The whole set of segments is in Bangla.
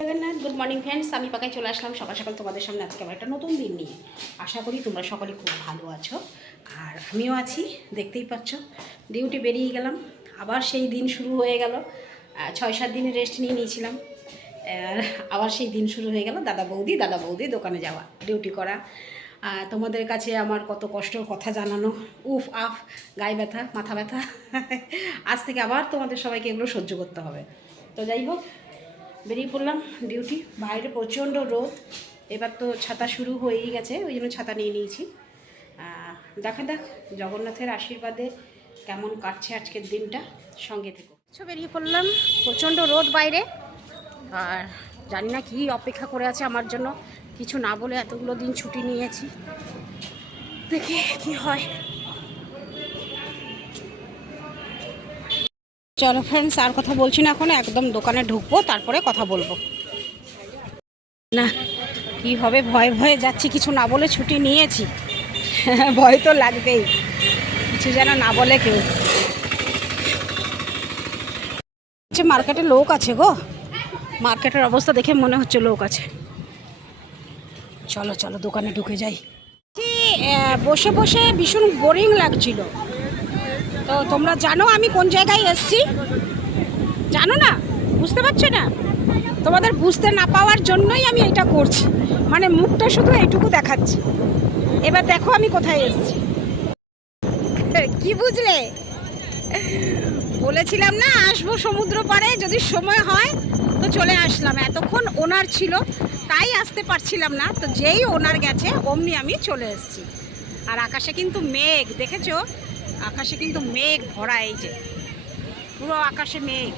জগন্নাথ। গুড মর্নিং ফ্রেন্ডস, আমি পাকায় চলে আসলাম সকাল সকাল তোমাদের সামনে আজকে আবার একটা নতুন দিন নিয়ে। আশা করি তোমরা সকলে খুব ভালো আছো, আর আমিও আছি। দেখতেই পাচ্ছ, ডিউটি বেরিয়ে গেলাম, আবার সেই দিন শুরু হয়ে গেল। 6-7 দিনের রেস্ট নিয়ে নিয়েছিলাম, আবার সেই দিন শুরু হয়ে গেল। দাদা বৌদি দোকানে যাওয়া, ডিউটি করা। তোমাদের কাছে আমার কত কষ্টর কথা জানানো, উফ আফ, গায়ে ব্যথা, মাথা ব্যথা। আজ থেকে আবার তোমাদের সবাইকে এগুলো সহ্য করতে হবে। তো যাই হোক, বেরিয়ে পড়লাম ডিউটি। বাইরে প্রচণ্ড রোদ, এবার তো ছাতা শুরু হয়েই গেছে, ওই জন্য ছাতা নিয়ে নিয়েছি। দেখা যাক জগন্নাথের আশীর্বাদে কেমন কাটছে আজকের দিনটা, সঙ্গে থেকো। বেরিয়ে পড়লাম, প্রচণ্ড রোদ বাইরে, আর জানি না কি অপেক্ষা করে আছে আমার জন্য। কিছু না বলে এতগুলো দিন ছুটি নিয়েছি, দেখি কি হয়। চলো ফ্রেন্ডস, আর কথা বলছি না, এখন একদম দোকানে ঢুকবো, তারপরে কথা বলবো। না কি হবে, ভয়ে ভয়ে যাচ্ছি, কিছু না বলে ছুটি নিয়েছি। ভয় তো লাগবেই, কিছু যেন না বলে কেউ। মার্কেটে লোক আছে গো, মার্কেটের অবস্থা দেখে মনে হচ্ছে লোক আছে। চলো চলো দোকানে ঢুকে যাই। বসে বসে ভীষণ বোরিং লাগছিল। তো তোমরা জানো আমি কোন জায়গায় এসছি? জানো না? বুঝতে পারছো না? তোমাদের বুঝতে না পাওয়ার জন্যই আমি এটা করছি, মানে মুখটা শুধু এইটুকু দেখাচ্ছি। এবার দেখো আমি কোথায় এসেছি। কি বুঝলে? বলেছিলাম না আসবো সমুদ্র পাড়ে, যদি সময় হয় তো চলে আসলাম। এতক্ষণ ওনার ছিল তাই আসতে পারছিলাম না, তো যেই ওনার গেছে অমনি আমি চলে এসেছি। আর আকাশে কিন্তু মেঘ, দেখেছো? আকাশে কিন্তু মেঘ ভরা, এই যে পুরো আকাশে মেঘ।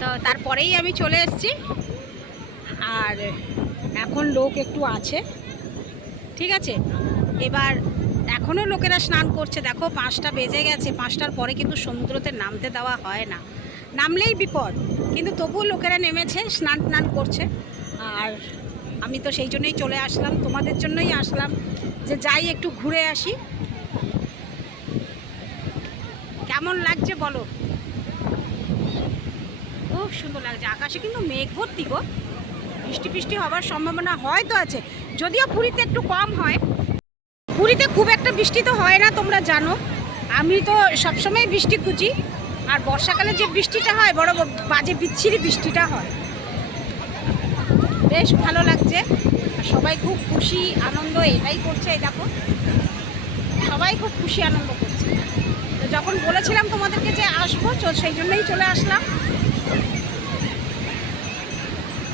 তো তারপরেই আমি চলে এসেছি। আর এখন লোক একটু আছে, ঠিক আছে। এবার এখনও লোকেরা স্নান করছে, দেখো 5টা বেজে গেছে। 5টার পরে কিন্তু সমুদ্রতে নামতে দেওয়া হয় না, নামলেই বিপদ। কিন্তু তবুও লোকেরা নেমেছে, স্নান টান করছে। আর আমি তো সেই জন্যই চলে আসলাম, তোমাদের জন্যই আসলাম, যে যাই একটু ঘুরে আসি। কেমন লাগছে বলো? খুব সুন্দর লাগছে। আকাশে কিন্তু মেঘ ভর্তি গো, বৃষ্টি বৃষ্টি হওয়ার সম্ভাবনা হয়তো আছে, যদিও পুরীতে একটু কম হয়। পুরীতে খুব একটা বৃষ্টি তো হয় না, তোমরা জানো। আমি তো সবসময় বৃষ্টি খুঁজি, আর বর্ষাকালে যে বৃষ্টিটা হয় বড় বাজে বিচ্ছিরি বৃষ্টিটা হয়। বেশ ভালো লাগছে, সবাই খুব খুশি আনন্দ এটাই করছে। এই দেখো সবাই খুব খুশি আনন্দ করছে। তো যখন বলেছিলাম তোমাদেরকে যে আসবো, সেই জন্যই চলে আসলাম।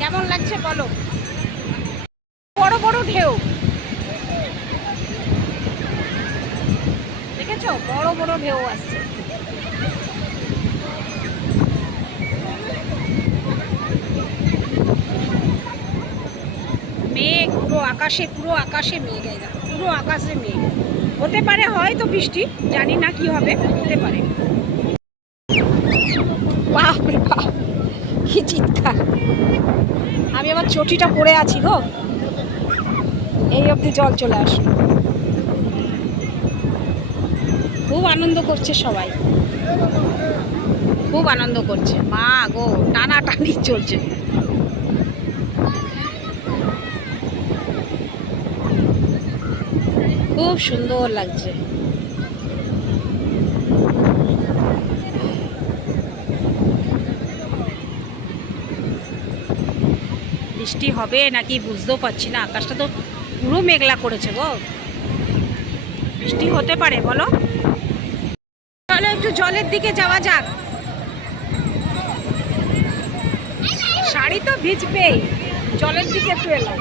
কেমন লাগছে বলো? বড় বড় ঢেউ দেখেছো, বড় বড় ঢেউ আসছে। মেঘ পুরো আকাশে, পুরো আকাশে মেঘ, এই দেখো পুরো আকাশে মেঘ। হতে পারে হয়তো বৃষ্টি, জানি না কি হবে, হতে পারে। বাপরে বাপ, কি চিৎকার! আমি আবার চটিটা পরে আছি গো, এই অবধি জল চলে আসলো। খুব আনন্দ করছে সবাই, খুব আনন্দ করছে। মা গো, টানাটানি চলছে। খুব সুন্দর লাগছে। বৃষ্টি হবে নাকি বুঝতেও পারছি না, আকাশটা তো পুরো মেঘলা করেছে গো। বৃষ্টি হতে পারে বলো। তাহলে একটু জলের দিকে যাওয়া যাক। শাড়ি তো ভিজবেই, জলের দিকে একটু এলাম।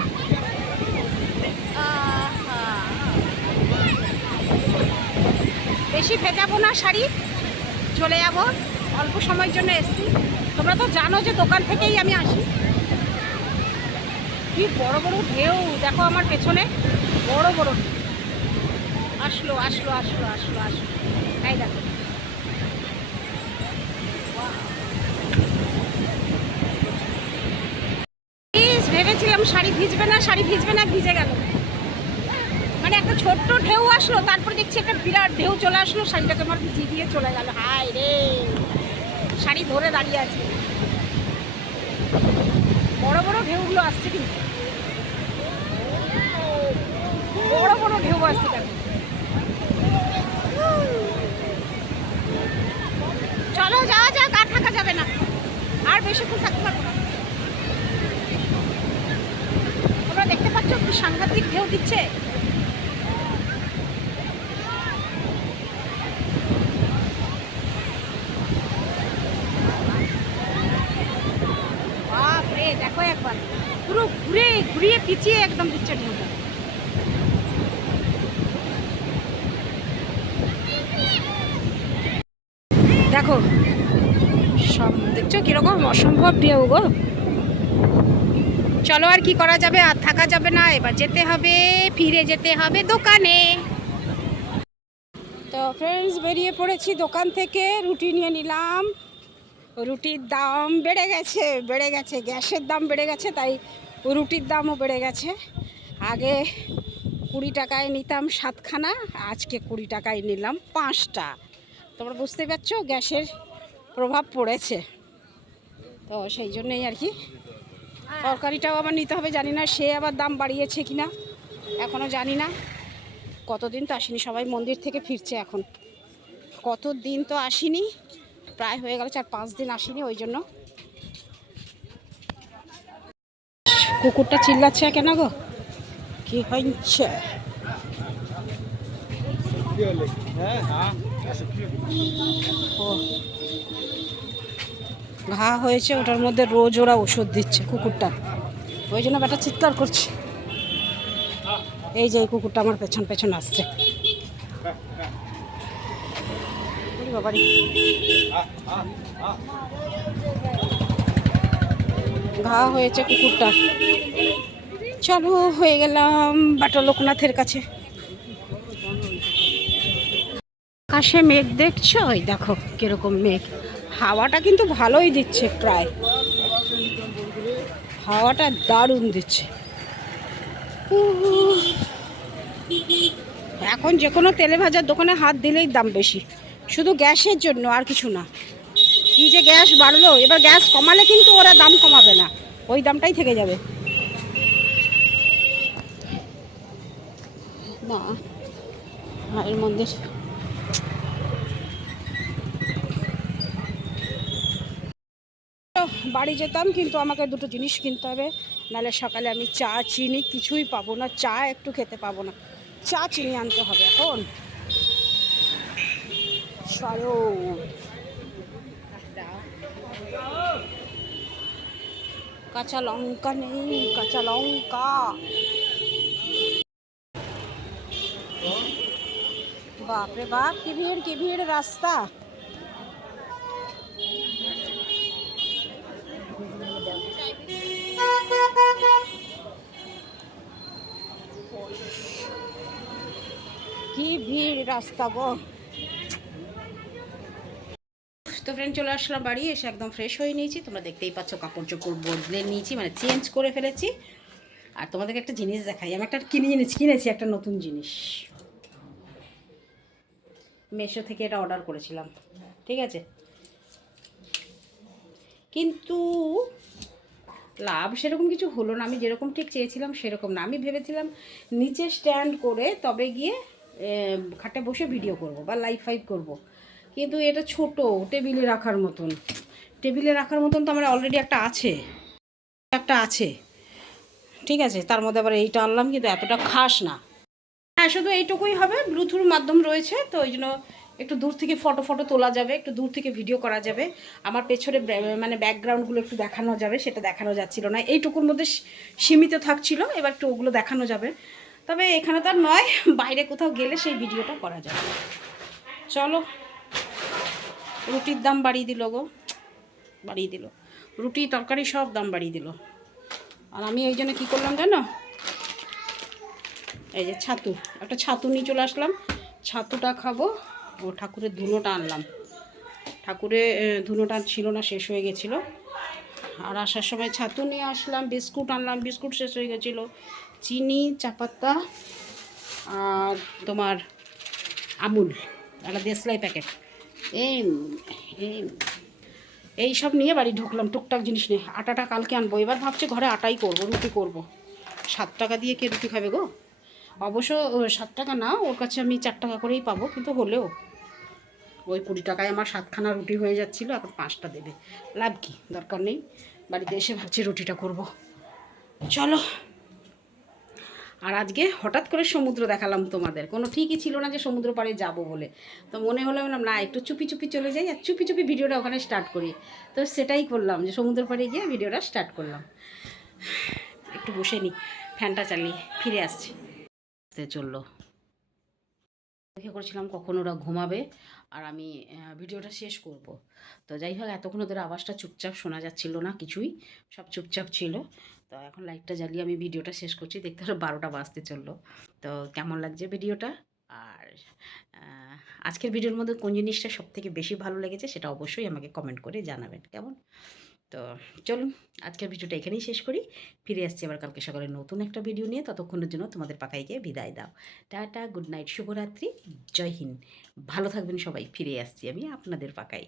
বেশি ভেজাবো না শাড়ি, চলে যাবো। অল্প সময়ের জন্য এসছি, তোমরা তো জানো যে দোকান থেকেই আমি আসি। কি বড় বড় ঢেউ দেখো আমার পেছনে, বড় বড় আসলো আসলো আসলো আসলো আসলো, এই দেখো। ভেবেছিলাম শাড়ি ভিজবে না, শাড়ি ভিজবে না, ভিজে গেল। মানে একটা ছোট্ট ঢেউ আসলো, তারপর দেখছি একটা বিরাট ঢেউ চলে আসলো, শাড়িটাকে আমার ভিজিয়ে দিয়ে চলে গেল। হায় রে, শাড়ি ধরে দাঁড়িয়ে আছে। ঢেউগুলো আসছে, কিন্তু বড় বড় ঢেউ আসছে দেখো। চলো যাওয়া যাক, আর থাকা যাবে না, আর বেশিক্ষণ থাকতে পারবো না। তোমরা দেখতে পাচ্ছ কি সাংঘাতিক ঢেউ দিচ্ছে। বাপরে দেখো একবার পুরো ঘুরে ঘুরিয়ে পিছিয়ে একদম দিচ্ছে ঢেউটা। দেখো সব দেখছো কিরকম অসম্ভব ঢেউ গো। চলো আর কি করা যাবে, আর থাকা যাবে না, এবার যেতে হবে, ফিরে যেতে হবে দোকানে। তো ফ্রেন্ডস বেরিয়ে পড়েছি দোকান থেকে, রুটি নিয়ে নিলাম। রুটির দাম বেড়ে গেছে, গ্যাসের দাম বেড়ে গেছে, তাই রুটির দামও বেড়ে গেছে। আগে 20 টাকায় নিতাম 7খানা, আজকে 20 টাকায় নিলাম 5টা। তোমরা বুঝতে পারছো গ্যাসের প্রভাব পড়েছে, তো সেই জন্যই আর কি। তরকারিটাও আবার নিতে হবে, জানি না সে আবার দাম বাড়িয়েছে কিনা, এখনও জানি না। কতদিন তো আসিনি, সবাই মন্দির থেকে ফিরছে এখন, কতদিন তো আসিনি, প্রায় হয়ে গেল 4-5 দিন আসিনি, ওই জন্য। কুকুরটা চিল্লাচ্ছে কেন গো, কি হচ্ছে? ঘা হয়েছে, ওটার মধ্যে রোজ ওরা ওষুধ দিচ্ছে কুকুরটা, ওই জন্য ব্যাটা চিৎকার করছে। এই যে এই কুকুরটা আমার পেছন পেছন আসছে। বাবারি ঘা হয়েছে কুকুরটার। চলো হয়ে গেলাম বাটা লোকনাথের কাছে। আকাশে মেঘ দেখছো, ওই দেখো কিরকম মেঘ। হাওয়াটা কিন্তু ভালোই দিচ্ছে, প্রায় হাওয়াটা দারুণ দিচ্ছে। এখন যে কোনো তেলে ভাজার দোকানে হাত দিলেই দাম বেশি, শুধু গ্যাসের জন্য, আর কিছু না। কি যে গ্যাস বাড়লো, এবার গ্যাস কমালে কিন্তু ওরা দাম কমাবে না, ওই দামটাই থেকে যাবে। না মায়ের মন্দির, বাড়ি যেতাম, কিন্তু আমাকে দুটো জিনিস কিনতে হবে, নাহলে সকালে আমি চা চিনি কিছুই পাবো না, চা একটু খেতে পাবো না, চা চিনি আনতে হবে এখন। চলো কাঁচা লঙ্কা নেই, কাঁচা লঙ্কা। বাপরে বাপ কি ভিড় রাস্তা। কি ভিড় রাস্তা গো। তো ফ্রেন্ড চলে আসলাম বাড়ি, এসে একদম ফ্রেশ হয়ে নিয়েছি, তোমরা দেখতেই পাচ্ছ কাপড় চোপড় বদলে নিয়েছি, মানে চেঞ্জ করে ফেলেছি। আর তোমাদেরকে একটা জিনিস দেখাই, আমি একটা কিনেছি একটা নতুন জিনিস, মেশো থেকে এটা অর্ডার করেছিলাম, ঠিক আছে, কিন্তু লাভ সেরকম কিছু হলো না, আমি যেরকম ঠিক চেয়েছিলাম সেরকম না। আমি ভেবেছিলাম নিচে স্ট্যান্ড করে তবে গিয়ে খাটে বসে ভিডিও করব বা লাইভ ফাইভ করব, কিন্তু এটা ছোট, টেবিলে রাখার মতন। টেবিলে রাখার মতন তো আমার অলরেডি একটা আছে, ঠিক আছে, তার মধ্যে আবার এইটা আনলাম, কিন্তু এতটা খাস না। হ্যাঁ শুধু এইটুকুই হবে, ব্লুটুথ মাধ্যম রয়েছে, তো ওই জন্য একটু দূর থেকে ফটো তোলা যাবে, একটু দূর থেকে ভিডিও করা যাবে, আমার পেছনে মানে ব্যাকগ্রাউন্ডগুলো একটু দেখানো যাবে, সেটা দেখানো যাচ্ছিল না, এইটুকুর মধ্যে সীমিত থাকছিল, এবার একটু ওগুলো দেখানো যাবে। তবে এখানে তো আর নয়, বাইরে কোথাও গেলে সেই ভিডিওটা করা যাবে। চলো, রুটির দাম বাড়িয়ে দিল গো, বাড়িয়ে দিল, রুটি তরকারি সব দাম বাড়িয়ে দিল। আর আমি এই জন্য কী করলাম জানো, এই যে একটা ছাতু নিয়ে চলে আসলাম, ছাতুটা খাবো। ও ঠাকুরের ধুনোটা আনলাম, ঠাকুরের ধুনোটা ছিল না, শেষ হয়ে গেছিলো। আর আসার সময় ছাতু নিয়ে আসলাম, বিস্কুট আনলাম, বিস্কুট শেষ হয়ে গেছিলো, চিনি, চাপাত্তা আর তোমার আমুল একটা দেশলাই প্যাকেট, এই এই সব নিয়ে বাড়ি ঢুকলাম, টুকটাক জিনিস নিয়ে। আটাটা কালকে আনবো, এবার ভাবছি ঘরে আটাই করবো, রুটি করব। 7 টাকা দিয়ে কে রুটি খাবে গো? অবশ্য 7 টাকা না, ওর কাছে আমি 4 টাকা করেই পাবো, কিন্তু হলেও ওই 20 টাকায় আমার 7খানা রুটি হয়ে যাচ্ছিলো, এখন 5টা দেবে, লাভ কি? দরকার নেই। বাড়িতে এসে ভাবছি রুটিটা করব। চলো। আর আজকে হঠাৎ করে সমুদ্র দেখালাম তোমাদের, কোনো ঠিকই ছিল না যে সমুদ্র পাড়ে যাব বলে। তো মনে হলো বললাম না, একটু চুপি চুপি চলে যাই, আর চুপি চুপি ভিডিওটা ওখানে স্টার্ট করি। তো সেটাই করলাম, যে সমুদ্র পাড়ে গিয়ে ভিডিওটা স্টার্ট করলাম। একটু বসে নিই, ফ্যানটা চালিয়ে ফিরে আসছি। চললো, অপেক্ষা করছিলাম কখন ওরা ঘুমাবে আর আমি ভিডিওটা শেষ করব। তো যাই হোক, এতক্ষণ ওদের আওয়াজটা চুপচাপ শোনা যাচ্ছিল না, কিছুই সব চুপচাপ ছিল। তো এখন লাইটটা জ্বালিয়ে আমি ভিডিওটা শেষ করছি। দেখতে হলো 12টা বাজতে চললো। তো কেমন লাগছে ভিডিওটা? আর আজকের ভিডিওর মধ্যে কোন জিনিসটা সবথেকে বেশি ভালো লেগেছে সেটা অবশ্যই আমাকে কমেন্ট করে জানাবেন, কেমন? তো চলুন, আজকের ভিডিওটা এখানেই শেষ করি। ফিরে আসছি আবার কালকে সকালে নতুন একটা ভিডিও নিয়ে। ততক্ষণের জন্য তোমাদের পাকাইকে বিদায় দাও। টাটা, গুড নাইট, শুভরাত্রি, জয় হিন্দ। ভালো থাকবেন সবাই। ফিরে আসছি আমি আপনাদের পাকাই।